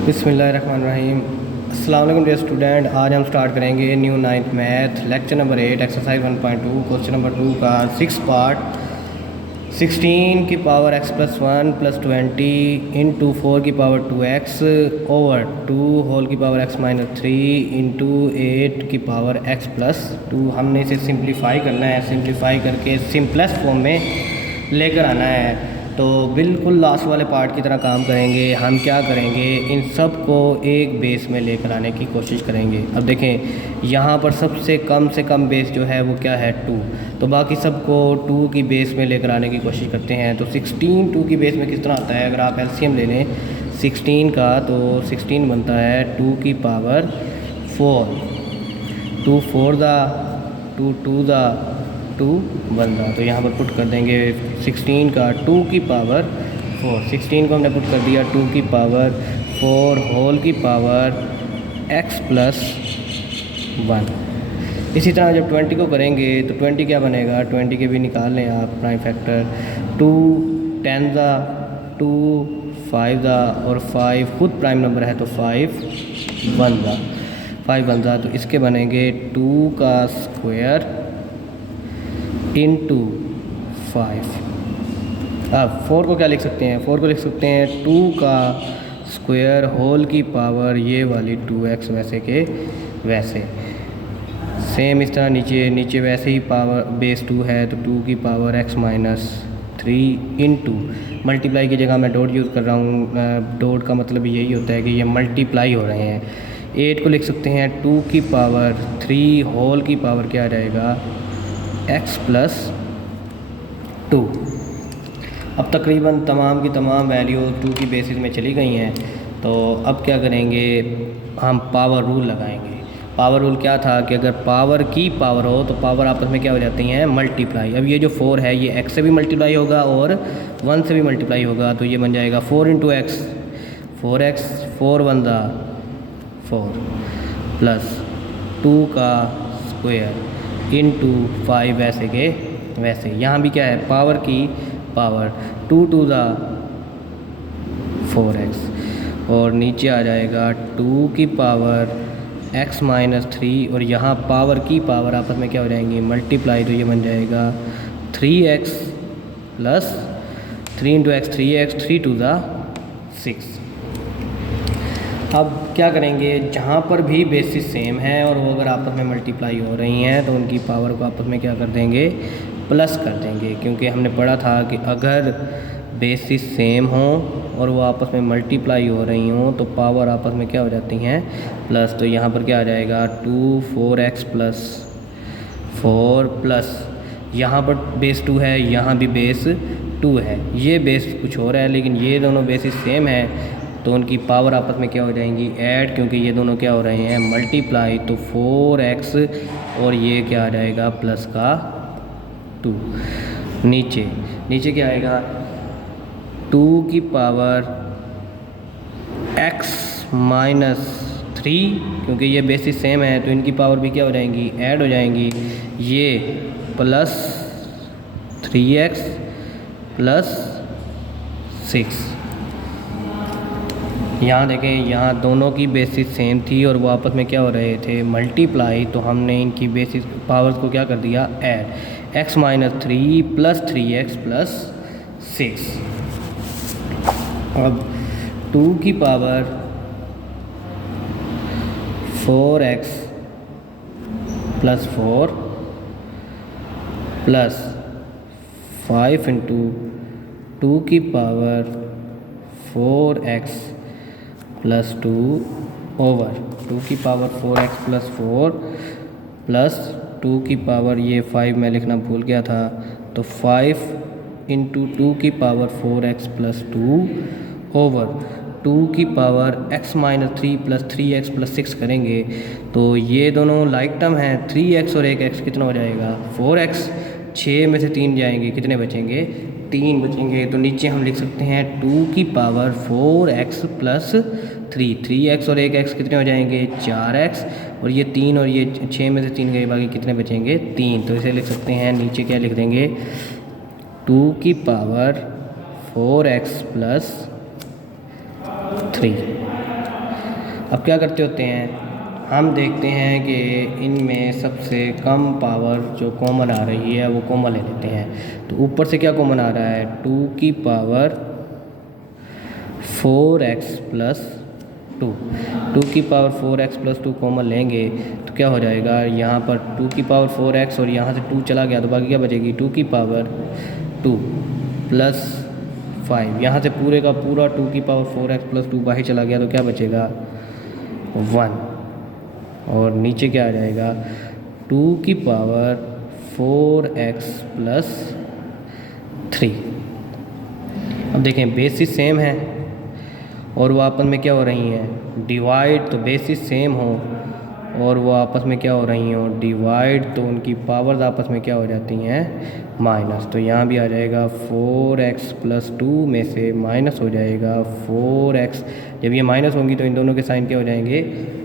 बिस्मिल्लाहिर्रहमानिर्रहीम। अस्सलाम वालेकुम डियर स्टूडेंट। आज हम स्टार्ट करेंगे new 9th math lecture number 8 exercise 1.2 question number 2 का 6 पार्ट। 16 की power x plus 1 plus 20 into 4 की पावर 2x ओवर 2 होल की पावर x माइनस 3 इंटू 8 की पावर x प्लस 2। हमने इसे सिंप्लीफाई करना है, सिंप्लीफाई करके सिंपलेस्ट फॉर्म में लेकर आना है। तो बिल्कुल लास्ट वाले पार्ट की तरह काम करेंगे। हम क्या करेंगे, इन सब को एक बेस में लेकर आने की कोशिश करेंगे। अब देखें यहाँ पर सबसे कम बेस जो है वो क्या है 2, तो बाकी सबको 2 की बेस में लेकर आने की कोशिश करते हैं। तो 16 2 की बेस में किस तरह आता है, अगर आप एलसीएम ले लें 16 का तो 16 बनता है 2 की पावर 4, 2 4 दा 2 2 दा 2 1 दा। तो यहाँ पर पुट कर देंगे 16 का 2 की पावर 4, 16 को हमने पुट कर दिया 2 की पावर 4 होल की पावर x प्लस 1। इसी तरह जब 20 को करेंगे तो 20 क्या बनेगा, 20 के भी निकाल लें आप प्राइम फैक्टर। 2 10 दा 2 5 दा और 5 खुद प्राइम नंबर है तो 5 1 दा 5 1 दा। तो इसके बनेंगे 2 का स्क्वायर इंटू 5। अब 4 को क्या लिख सकते हैं, 4 को लिख सकते हैं 2 का स्क्वायर होल की पावर ये वाली 2x वैसे के वैसे। सेम इस तरह नीचे वैसे ही पावर बेस 2 है तो 2 की power x minus 3 into multiply की जगह मैं डॉट यूज़ कर रहा हूँ। डॉट का मतलब यही होता है कि ये मल्टीप्लाई हो रहे हैं। 8 को लिख सकते हैं 2 की पावर 3 होल की पावर क्या आ जाएगा x प्लस 2। अब तकरीबन तमाम की तमाम वैल्यू 2 की बेसिस में चली गई हैं। तो अब क्या करेंगे, हम पावर रूल लगाएंगे। पावर रूल क्या था कि अगर पावर की पावर हो तो पावर आपस में क्या हो जाती हैं, मल्टीप्लाई। अब ये जो 4 है ये x से भी मल्टीप्लाई होगा और 1 से भी मल्टीप्लाई होगा। तो ये बन जाएगा 4 इंटू एक्स 4x 4 1 दा 4 प्लस 2 का स्क्वायर इंटू 5 वैसे के वैसे। यहाँ भी क्या है, पावर की पावर 2 2 दा 4x और नीचे आ जाएगा 2 की पावर x माइनस 3 और यहाँ पावर की पावर आपस में क्या हो जाएंगी, मल्टीप्लाई। तो ये बन जाएगा 3x plus 3 into x 3x 3 2 दा 6। अब क्या करेंगे, जहाँ पर भी बेसिस सेम है और वो अगर आपस में मल्टीप्लाई हो रही हैं तो उनकी पावर को आपस में क्या कर देंगे, प्लस कर देंगे। क्योंकि हमने पढ़ा था कि अगर बेसिस सेम हो और वो आपस में मल्टीप्लाई हो रही हों तो पावर आपस में क्या हो जाती हैं, प्लस। तो यहाँ पर क्या आ जाएगा 2 4x प्लस 4 प्लस यहाँ पर बेस 2 है, यहाँ भी बेस 2 है। ये बेस कुछ और है लेकिन ये दोनों बेसिस सेम है तो उनकी पावर आपस में क्या हो जाएंगी, ऐड। क्योंकि ये दोनों क्या हो रहे हैं, मल्टीप्लाई। तो 4x और ये क्या आ जाएगा प्लस का 2। नीचे क्या आएगा 2 की पावर x माइनस 3। क्योंकि ये बेसिस सेम है तो इनकी पावर भी क्या हो जाएंगी, ऐड हो जाएंगी। ये प्लस 3x प्लस 6। यहाँ देखें, यहाँ दोनों की बेसिस सेम थी और वो आपस में क्या हो रहे थे, मल्टीप्लाई। तो हमने इनकी बेसिस पावर्स को क्या कर दिया, add. x minus 3 plus 3x plus 6। अब 2 की power 4x plus 4 plus 5 into 2 की पावर 4x प्लस 2 ओवर 2 की पावर 4x प्लस 4 प्लस 2 की पावर ये 5 मैं लिखना भूल गया था तो 5 इंटू 2 की पावर 4x प्लस 2 ओवर 2 की power x minus 3 plus 3x plus 6 करेंगे तो ये दोनों लाइक टर्म हैं। 3x और 1x कितना हो जाएगा, 4x। 6 में से 3 जाएंगे, कितने बचेंगे, 3 बचेंगे। तो नीचे हम लिख सकते हैं 2 की पावर 4x प्लस 3, 3x और 1x कितने हो जाएंगे, 4x। और ये 3 और ये 6 में से 3 गए, बाकी कितने बचेंगे, 3। तो इसे लिख सकते हैं, नीचे क्या लिख देंगे 2 की पावर 4x प्लस 3। अब क्या करते होते हैं, हम देखते हैं कि इनमें सबसे कम पावर जो कॉमन आ रही है वो कॉमन ले लेते हैं। तो ऊपर से क्या कॉमन आ रहा है, 2 की पावर 4x प्लस 2 की पावर 4x प्लस 2 कॉमन लेंगे तो क्या हो जाएगा, यहाँ पर 2 की पावर 4x और यहाँ से 2 चला गया तो बाकी क्या बचेगी, 2 की पावर 2 प्लस 5, यहाँ से पूरे का पूरा 2 की पावर 4x प्लस 2 बाहर चला गया तो क्या बचेगा 1, और नीचे क्या आ जाएगा 2 की पावर 4x प्लस 3। अब देखें बेसिस सेम है और वो आपस में क्या हो रही हैं, डिवाइड। तो बेसिस सेम हो और वो आपस में क्या हो रही हो, डिवाइड, तो उनकी पावर्स आपस में क्या हो जाती हैं, माइनस। तो यहाँ भी आ जाएगा 4x प्लस 2 में से माइनस हो जाएगा 4x। जब ये माइनस होंगी तो इन दोनों के साइन क्या हो जाएंगे,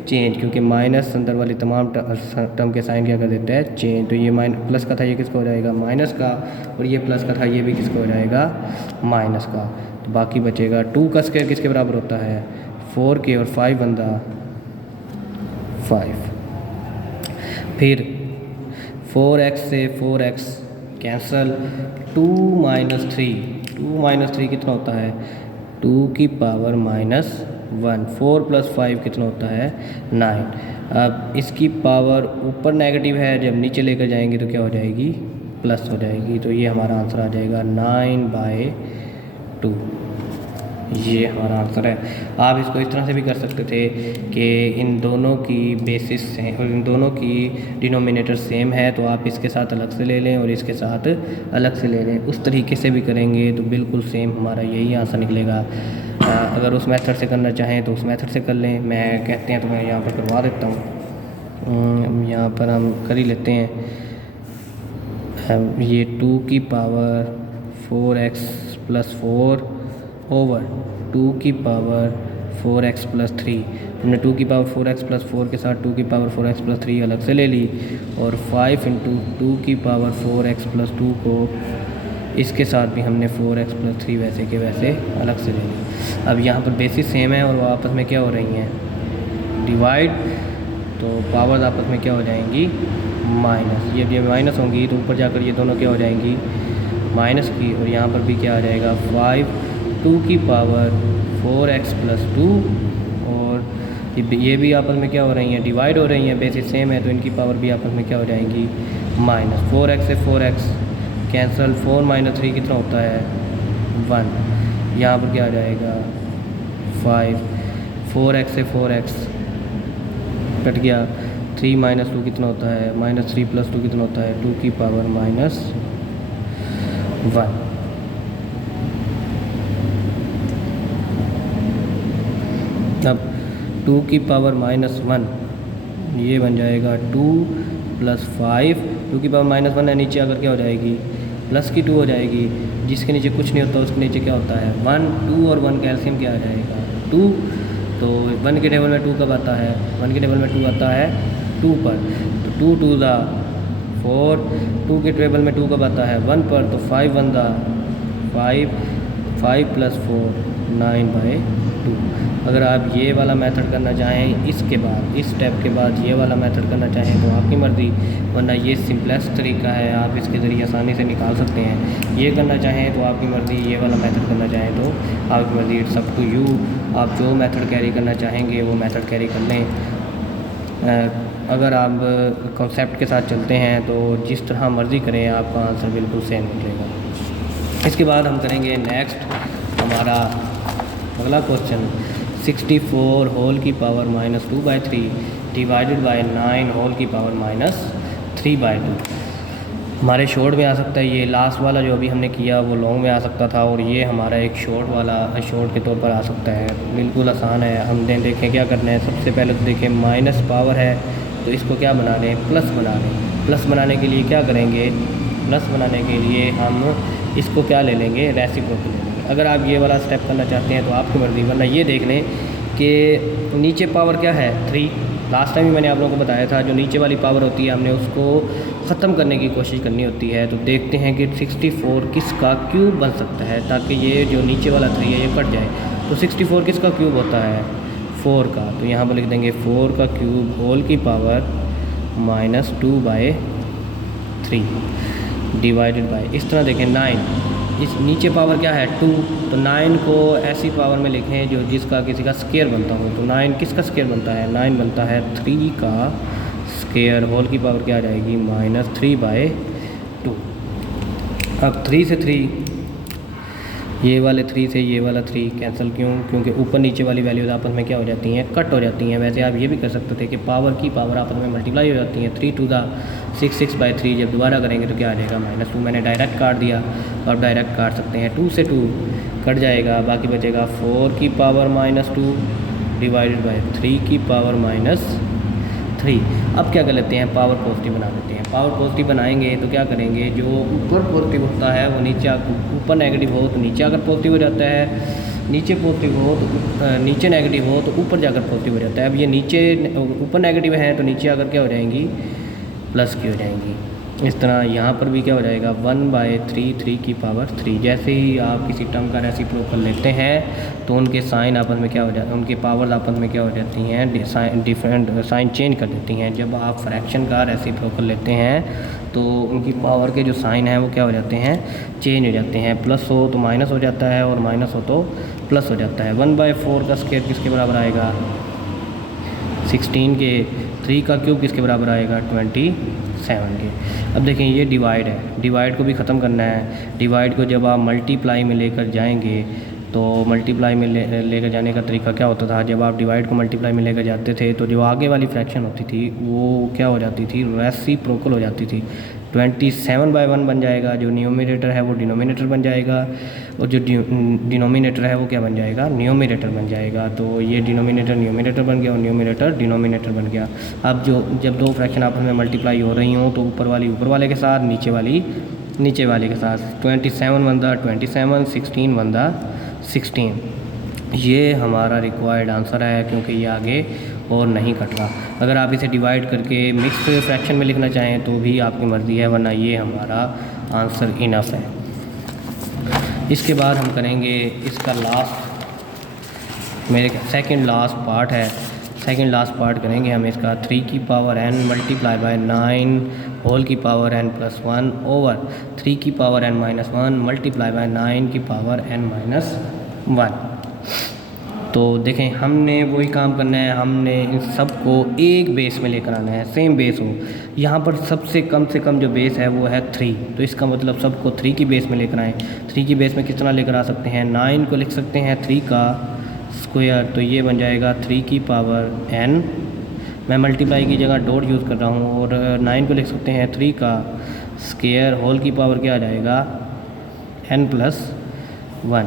चेंज, क्योंकि माइनस अंदर वाली तमाम टर्म के साइन क्या कर देता है, चेंज। तो ये प्लस का था ये किसका हो जाएगा, माइनस का, और ये प्लस का था ये भी किसका हो जाएगा, माइनस का। तो बाकी बचेगा 2 का स्क्वायर किसके बराबर होता है, 4 के, और 5 बंदा 5। फिर 4x से 4x कैंसल, 2 माइनस 3 कितना होता है, 2 की पावर माइनस 1, 4 प्लस 5 कितना होता है 9। अब इसकी पावर ऊपर नेगेटिव है, जब नीचे लेकर जाएंगे तो क्या हो जाएगी, प्लस हो जाएगी। तो ये हमारा आंसर आ जाएगा 9/2, ये हमारा आंसर है। आप इसको इस तरह से भी कर सकते थे कि इन दोनों की बेसिस सेम और इन दोनों की डिनोमिनेटर सेम है, तो आप इसके साथ अलग से ले लें और इसके साथ अलग से ले लें। उस तरीके से भी करेंगे तो बिल्कुल सेम हमारा यही आंसर निकलेगा। अगर उस मेथड से करना चाहें तो उस मेथड से कर लें, मैं कहते हैं तो मैं यहाँ पर करवा देता हूँ। यहाँ पर हम कर ही लेते हैं। ये 2 की पावर 4x प्लस 4 ओवर 2 की पावर 4x प्लस 3। हमने 2 की पावर 4x प्लस 4 के साथ 2 की पावर 4x प्लस 3 अलग से ले ली, और 5 इंटू 2 की पावर 4x प्लस 2 को इसके साथ भी हमने 4x प्लस 3 वैसे के वैसे अलग से ले ली। अब यहाँ पर बेसिस सेम है और वो आपस में क्या हो रही हैं, डिवाइड, तो पावर्स आपस में क्या हो जाएंगी, माइनस। ये माइनस होंगी तो ऊपर जाकर ये दोनों क्या हो जाएंगी, माइनस की, और यहाँ पर भी क्या आ जाएगा 5, 2 की पावर 4x प्लस 2, और ये भी आपस में क्या हो रही हैं, डिवाइड हो रही हैं, बेसिस सेम है तो इनकी पावर भी आपस में क्या हो जाएंगी, माइनस। 4x से 4x कैंसल, 4 माइनस 3 कितना होता है 1। यहाँ पर क्या आ जाएगा 5, 4x से 4x कट गया, 3 माइनस 2 कितना होता है, माइनस 3 प्लस 2 कितना होता है, 2 की पावर माइनस 1। अब 2 की पावर माइनस 1 ये बन जाएगा 2 प्लस 5, 2 की पावर माइनस 1 है, नीचे अगर क्या हो जाएगी, प्लस की 2 हो जाएगी, जिसके नीचे कुछ नहीं होता उसके नीचे क्या होता है 1, 2 और 1 कैल्शियम क्या आ जाएगा 2। तो 1 के टेबल में 2 कब आता है, 1 के टेबल में 2 आता है 2 पर, तो 2 2 दा 4, 2 के टेबल में 2 कब आता है 1 पर, तो 5 1 दा 5, 5 प्लस 4 9/2। अगर आप ये वाला मेथड करना चाहें, इसके बाद इस स्टेप के बाद ये वाला मेथड करना चाहें तो आपकी मर्ज़ी, वरना ये सिंपलेस्ट तरीका है, आप इसके ज़रिए आसानी से निकाल सकते हैं। ये करना चाहें तो आपकी मर्ज़ी, ये वाला मेथड करना चाहें तो आपकी मर्ज़ी, इट्स अप टू यू। आप जो मेथड कैरी करना चाहेंगे वो मेथड कैरी कर लें। अगर आप कॉन्सेप्ट के साथ चलते हैं तो जिस तरह मर्ज़ी करें आपका आंसर बिल्कुल सेम निकलेगा। इसके बाद हम करेंगे नेक्स्ट हमारा अगला क्वेश्चन, 64 होल की power minus 2/3 divided by 9 whole की पावर माइनस 3/2। हमारे शॉर्ट में आ सकता है, ये लास्ट वाला जो अभी हमने किया वो लॉन्ग में आ सकता था, और ये हमारा एक शॉर्ट वाला शॉर्ट के तौर पर आ सकता है। बिल्कुल आसान है, हमने देखें क्या करना है। सबसे पहले तो देखें माइनस पावर है तो इसको क्या बना लें, प्लस बना लें। प्लस बनाने के लिए क्या करेंगे, प्लस बनाने के लिए हम इसको क्या ले लेंगे, रेसिप्रोकल ले लेंगे। अगर आप ये वाला स्टेप करना चाहते हैं तो आपकी मर्ज़ी, वरना ये देख लें कि नीचे पावर क्या है 3। लास्ट टाइम भी मैंने आप लोगों को बताया था, जो नीचे वाली पावर होती है हमने उसको ख़त्म करने की कोशिश करनी होती है। तो देखते हैं कि 64 किसका क्यूब बन सकता है, ताकि ये जो नीचे वाला 3 है ये कट जाए। तो 64 किसका क्यूब होता है 4 का, तो यहाँ पर लिख देंगे 4 का क्यूब होल की पावर -2/3 डिवाइडेड बाय, इस तरह देखें 9, इस नीचे पावर क्या है 2, तो 9 को ऐसी पावर में लिखें जो जिसका किसी का स्केयर बनता हो। तो 9 किसका स्केयर बनता है, 9 बनता है 3 का स्केयर होल की पावर क्या आ जाएगी -3/2। अब 3 से 3, ये वाले 3 से ये वाला 3 कैंसिल, क्यों, क्योंकि ऊपर नीचे वाली वैल्यूज आपस में क्या हो जाती हैं, कट हो जाती हैं। वैसे आप ये भी कर सकते थे कि पावर की पावर आपस में मल्टीप्लाई हो जाती हैं। 3 2 6/3 जब दोबारा करेंगे तो क्या आ जाएगा -2, मैंने डायरेक्ट काट दिया, तो आप डायरेक्ट काट सकते हैं। 2 से 2 कट जाएगा, बाकी बचेगा 4 की पावर -2 डिवाइडेड बाय 3 की पावर -3। अब क्या कर लेते हैं, पावर पॉजिटिव बना देते हैं। पावर पॉजिटिव बनाएंगे तो क्या करेंगे, जो ऊपर पॉजिटिव होता है वो नीचे, ऊपर नेगेटिव हो तो नीचे आकर पॉजिटिव हो जाता है, नीचे पॉजिटिव हो तो नीचे नेगेटिव हो तो ऊपर जाकर पॉजिटिव हो जाता है। अब ये नीचे ऊपर नेगेटिव है तो नीचे आकर क्या हो जाएंगी, प्लस की हो जाएंगी। इस तरह यहाँ पर भी क्या हो जाएगा 1/3 3 की पावर 3। जैसे ही आप किसी टर्म का रेसिप्रोकल लेते हैं तो उनके साइन आपस में क्या हो जाता है, उनके पावर्स आपस में क्या हो जाती हैं, डिफरेंट साइन चेंज कर देती हैं। जब आप फ्रैक्शन का रेसिप्रोकल लेते हैं तो उनकी पावर के जो साइन हैं वो क्या हो जाते हैं, चेंज हो जाते हैं। प्लस हो तो माइनस हो जाता है और माइनस हो तो प्लस हो जाता है। 1/4 का स्क्वायर किसके बराबर आएगा, 16 के। 3 का क्यूब किसके बराबर आएगा, 27 के। अब देखें ये डिवाइड है, डिवाइड को भी ख़त्म करना है। डिवाइड को जब आप मल्टीप्लाई में लेकर जाएंगे तो मल्टीप्लाई में लेकर जाने का तरीका क्या होता था, जब आप डिवाइड को मल्टीप्लाई में लेकर जाते थे तो जो आगे वाली फ्रैक्शन होती थी वो क्या हो जाती थी, रेसिप्रोकल हो जाती थी। 27/1 बन जाएगा, जो न्यूमरेटर है वो डिनोमिनेटर बन जाएगा, और जो डिनोमिनेटर है वो क्या बन जाएगा, न्यूमरेटर बन जाएगा। तो ये डिनोमिनेटर न्यूमरेटर बन गया और न्यूमरेटर डिनोमिनेटर बन गया। अब जब दो फ्रैक्शन आपस में मल्टीप्लाई हो रही हों तो ऊपर वाली ऊपर वाले के साथ, नीचे वाली नीचे वाले के साथ। 27 बनता 27, 16 बनता 16। ये हमारा रिक्वायर्ड आंसर है, क्योंकि ये आगे और नहीं कट रहा। अगर आप इसे डिवाइड करके मिक्स फ्रैक्शन में लिखना चाहें तो भी आपकी मर्ज़ी है, वरना ये हमारा आंसर इनफ है। इसके बाद हम करेंगे इसका लास्ट, मेरे सेकंड लास्ट पार्ट है। सेकंड लास्ट पार्ट करेंगे हम इसका 3 की power n multiply by 9 whole की पावर n प्लस 1 ओवर 3 की power n minus 1 multiply by 9 की पावर n माइनस 1। तो देखें हमने वही काम करना है, हमने इन सब को एक बेस में लेकर आना है, सेम बेस हो। यहाँ पर सबसे कम से कम जो बेस है वो है 3, तो इसका मतलब सबको 3 की बेस में लेकर आएँ। 3 की बेस में किस तरह लेकर आ सकते हैं, 9 को लिख सकते हैं 3 का स्क्वायर, तो ये बन जाएगा 3 की पावर n, मैं मल्टीप्लाई की जगह डॉट यूज़ कर रहा हूँ, और 9 को लिख सकते हैं 3 का स्क्वायर होल की पावर क्या आ जाएगा n प्लस 1।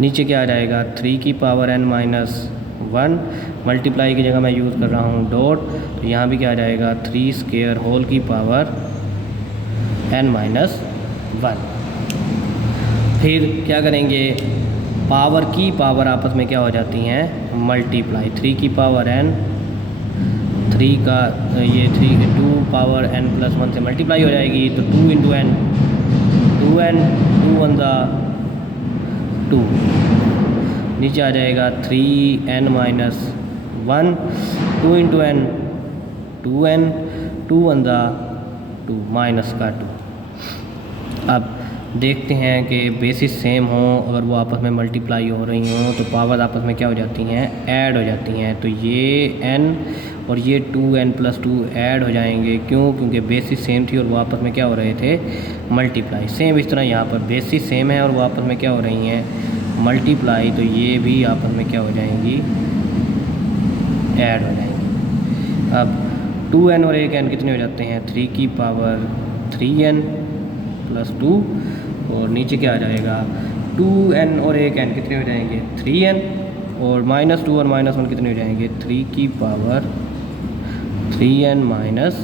नीचे क्या आ जाएगा 3 की पावर n माइनस 1, मल्टीप्लाई की जगह मैं यूज़ कर रहा हूँ डॉट, तो यहाँ भी क्या आ जाएगा 3 स्क्वायर होल की पावर n माइनस 1। फिर क्या करेंगे, पावर की पावर आपस में क्या हो जाती हैं, मल्टीप्लाई। 3 की पावर n, 3 का ये 2 पावर n प्लस 1 से मल्टीप्लाई हो जाएगी, तो 2 इंटू n, 2n, 2 1 2, नीचे आ जाएगा 3n minus 1, 2 into n, 2n, 2 1 2 minus का 2। अब देखते हैं कि बेसिस सेम हो, अगर वो आपस में मल्टीप्लाई हो रही हों तो पावर आपस में क्या हो जाती हैं, ऐड हो जाती हैं। तो ये n और ये 2n प्लस 2 ऐड हो जाएंगे, क्यों, क्योंकि बेसिस सेम थी और वो आपस में क्या हो रहे थे, मल्टीप्लाई। सेम इस तरह यहाँ पर बेसिस सेम है और वो आपस में क्या हो रही हैं, मल्टीप्लाई, तो ये भी आपस में क्या हो जाएंगी, ऐड हो जाएंगी। अब 2n और 1n कितने हो जाते हैं, 3 की पावर 3n प्लस 2, और नीचे क्या आ जाएगा 2n और 1n कितने हो जाएंगे 3n, और माइनस 2 और माइनस 1 कितने हो जाएंगे 3 की power 3n minus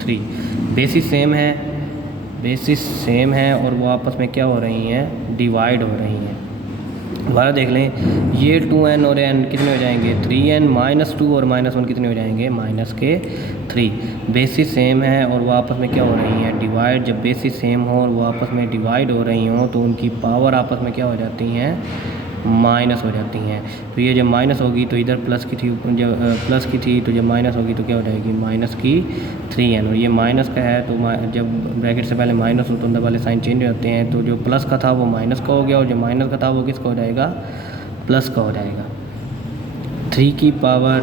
3। Basis same है, बेसिस सेम है और वो आपस में क्या हो रही हैं, डिवाइड हो रही हैं। दोबारा देख लें, ये 2n और n कितने हो जाएंगे 3n, माइनस 2 और माइनस 1 कितने हो जाएंगे माइनस के 3। बेसिस सेम है और वो आपस में क्या हो रही हैं, डिवाइड। जब बेसिस सेम हो और वो आपस में डिवाइड हो रही हों तो उनकी पावर आपस में क्या हो जाती हैं, माइनस हो जाती हैं। तो ये जब माइनस होगी तो इधर प्लस की थी, जब प्लस की थी तो जब माइनस होगी तो क्या हो जाएगी, माइनस की 3n। और ये माइनस का है तो जब ब्रैकेट से पहले माइनस हो तो अंदर वाले साइन चेंज हो जाते हैं। तो जो प्लस का था वो माइनस का हो गया और जो माइनस का था वो किसका हो जाएगा, प्लस का हो जाएगा। 3 की पावर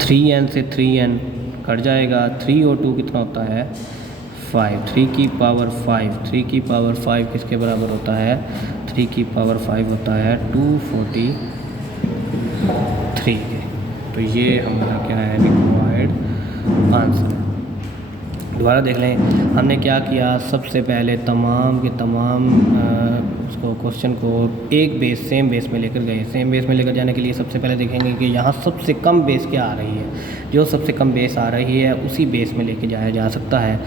3n से 3n कट जाएगा, 3 और 2 कितना होता है 5, 3 की पावर 5, 3 की पावर 5 किसके बराबर होता है, 3 की पावर 5 होता है 243 के। तो ये हमारा क्या है, रिक्वायर्ड आंसर। दोबारा देख लें, हमने क्या किया, सबसे पहले तमाम के तमाम उसको क्वेश्चन को एक बेस सेम बेस में लेकर गए। सेम बेस में लेकर जाने के लिए सबसे पहले देखेंगे कि यहाँ सबसे कम बेस क्या आ रही है, जो सबसे कम बेस आ रही है उसी बेस में लेके जाया जा सकता है।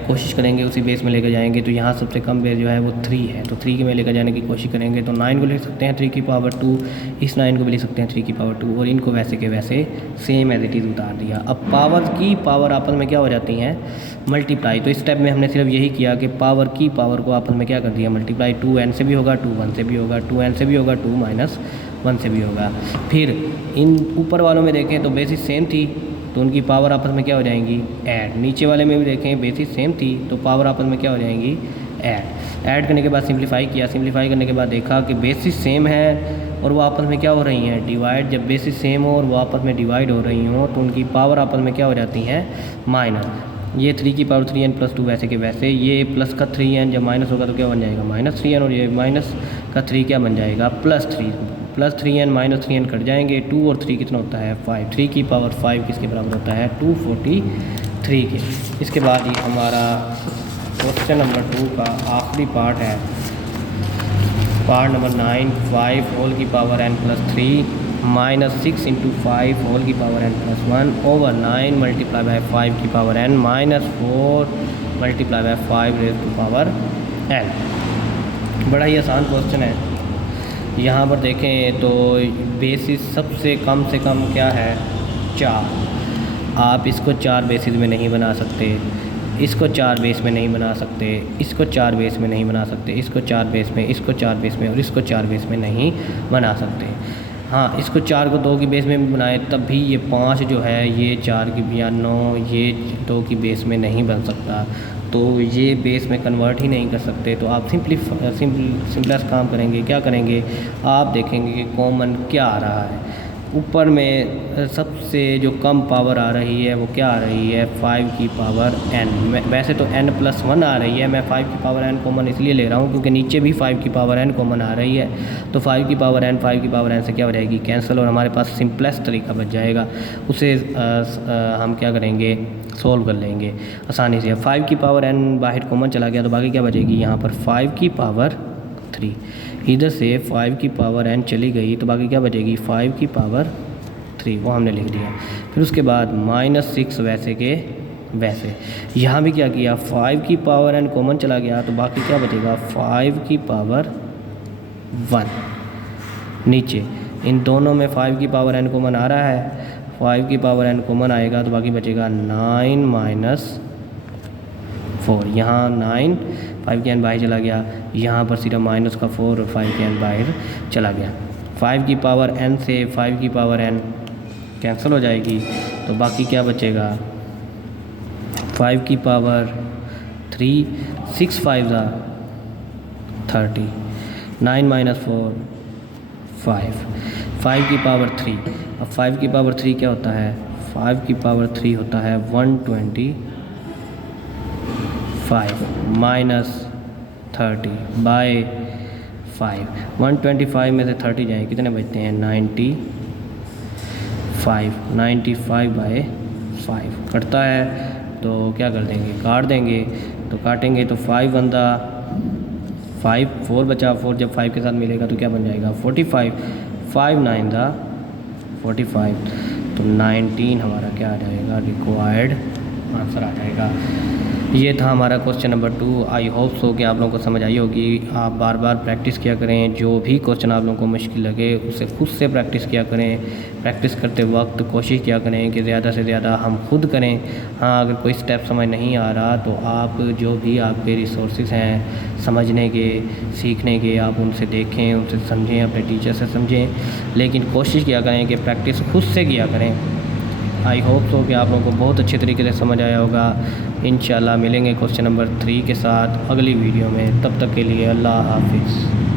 कोशिश करेंगे उसी बेस में लेकर जाएंगे। तो यहाँ सबसे कम बेस जो है वो 3 है, तो 3 के में लेकर जाने की कोशिश करेंगे। तो 9 को लिख सकते हैं 3 की पावर 2, इस 9 को भी लिख सकते हैं 3 की पावर 2, और इनको वैसे के वैसे सेम एज इट इज़ उतार दिया। अब पावर की पावर आपस में क्या हो जाती हैं, मल्टीप्लाई। तो इस स्टेप में हमने सिर्फ यही किया कि पावर की पावर को आपस में क्या कर दिया, मल्टीप्लाई। 2n से भी होगा, 2 1 से भी होगा, 2n से भी होगा, 2 माइनस 1 से भी होगा। फिर इन ऊपर वालों में देखें तो बेसिस सेम थी तो उनकी पावर आपस में क्या हो जाएंगी, ऐड। नीचे वाले में भी देखें बेसिस सेम थी तो पावर आपस में क्या हो जाएंगी, ऐड करने के बाद सिंप्लीफाई किया। सिंप्लीफाई करने के बाद देखा कि बेसिस सेम है और वो आपस में क्या हो रही हैं, डिवाइड। जब बेसिस सेम हो और वो आपस में डिवाइड हो रही हों तो उनकी पावर आपस में क्या हो जाती हैं, माइनस। ये 3 की पावर 3n प्लस 2 वैसे के वैसे, ये प्लस का 3n जब माइनस होगा तो क्या बन जाएगा, माइनस 3n, और ये माइनस का 3 क्या बन जाएगा, plus 3। Plus 3n minus 3n cut जाएंगे, 2 और 3 कितना होता है 5, 3 की पावर 5 किसके बराबर होता है 243 के। इसके बाद ये हमारा क्वेश्चन नंबर 2 का आखिरी पार्ट है, पार्ट नंबर 9, 5 होल की power n plus 3 minus 6 into 5 whole की power n plus 1 over 9 multiply by 5 की power n minus 4 multiply by 5 raise to power n। बड़ा ही आसान क्वेश्चन है। यहाँ पर देखें तो बेसिस सबसे कम से कम क्या है, 4। आप इसको 4 बेसिस में नहीं बना सकते, इसको 4 बेस में नहीं बना सकते, इसको 4 बेस में नहीं बना सकते, इसको 4 बेस में, इसको 4 बेस में और इसको 4 बेस में नहीं बना सकते। हाँ, इसको 4 को 2 की बेस में भी बनाए तब भी ये 5 जो है ये 4 की या 9 ये 2 की बेस में नहीं बन सकता, तो ये बेस में कन्वर्ट ही नहीं कर सकते। तो आप सिंपलेस्ट काम करेंगे, क्या करेंगे, आप देखेंगे कि कॉमन क्या आ रहा है। ऊपर में सबसे जो कम पावर आ रही है वो क्या आ रही है, 5 की पावर n। वैसे तो n प्लस 1 आ रही है, मैं 5 की पावर n कॉमन इसलिए ले रहा हूँ क्योंकि नीचे भी 5 की पावर n कॉमन आ रही है। तो 5 की पावर n 5 की पावर n से क्या हो जाएगी, कैंसिल, और हमारे पास सिंपलेस्ट तरीका बच जाएगा, उसे हम क्या करेंगे, सोल्व कर लेंगे आसानी से। 5 की पावर n बाहर कॉमन चला गया तो बाकी क्या बचेगी, यहाँ पर 5 की पावर 3, इधर से 5 की पावर n चली गई तो बाकी क्या बचेगी, 5 की पावर 3, वो हमने लिख दिया। फिर उसके बाद माइनस 6 वैसे के वैसे, यहाँ भी क्या किया, 5 की पावर n कॉमन चला गया तो बाकी क्या बचेगा, 5 की पावर 1। नीचे इन दोनों में 5 की पावर n कॉमन आ रहा है, 5 की पावर n कॉमन आएगा तो बाकी बचेगा 9 माइनस 4। यहाँ 9 5 के n बाहर चला गया, यहाँ पर सिर्फ माइनस का 4 और 5 के n बाहर चला गया। 5 की पावर n से 5 की पावर n कैंसिल हो जाएगी तो बाकी क्या बचेगा, 5 की पावर 3, 6 5 30, 9 माइनस 4 5, 5 की पावर 3। अब 5 की पावर 3 क्या होता है, 5 की पावर 3 होता है 125 माइनस 30 बाय 5। 125 में से 30 जाएँ कितने बचते हैं, 95 बाय 5 कटता है तो क्या कर देंगे, काट देंगे। तो काटेंगे तो 5 बंदा 5 4 बचा, 4 जब 5 के साथ मिलेगा तो क्या बन जाएगा 45, 5 9 45, तो 19 हमारा क्या आ जाएगा, रिक्वायर्ड आंसर आ जाएगा। ये था हमारा question number 2। I hope so कि आप लोगों को समझ आई होगी। आप बार बार प्रैक्टिस किया करें, जो भी क्वेश्चन आप लोगों को मुश्किल लगे उसे खुद से प्रैक्टिस किया करें। प्रैक्टिस करते वक्त कोशिश किया करें कि ज़्यादा से ज़्यादा हम खुद करें। हाँ, अगर कोई स्टेप समझ नहीं आ रहा तो आप जो भी आपके रिसोर्सेज हैं समझने के, सीखने के, आप उनसे देखें, उनसे समझें, अपने टीचर से समझें, लेकिन कोशिश किया करें कि प्रैक्टिस खुद से किया करें। आई होप सो कि आप लोगों को बहुत अच्छे तरीके से समझ आया होगा। इंशाल्लाह मिलेंगे क्वेश्चन नंबर 3 के साथ अगली वीडियो में। तब तक के लिए अल्लाह हाफिज़।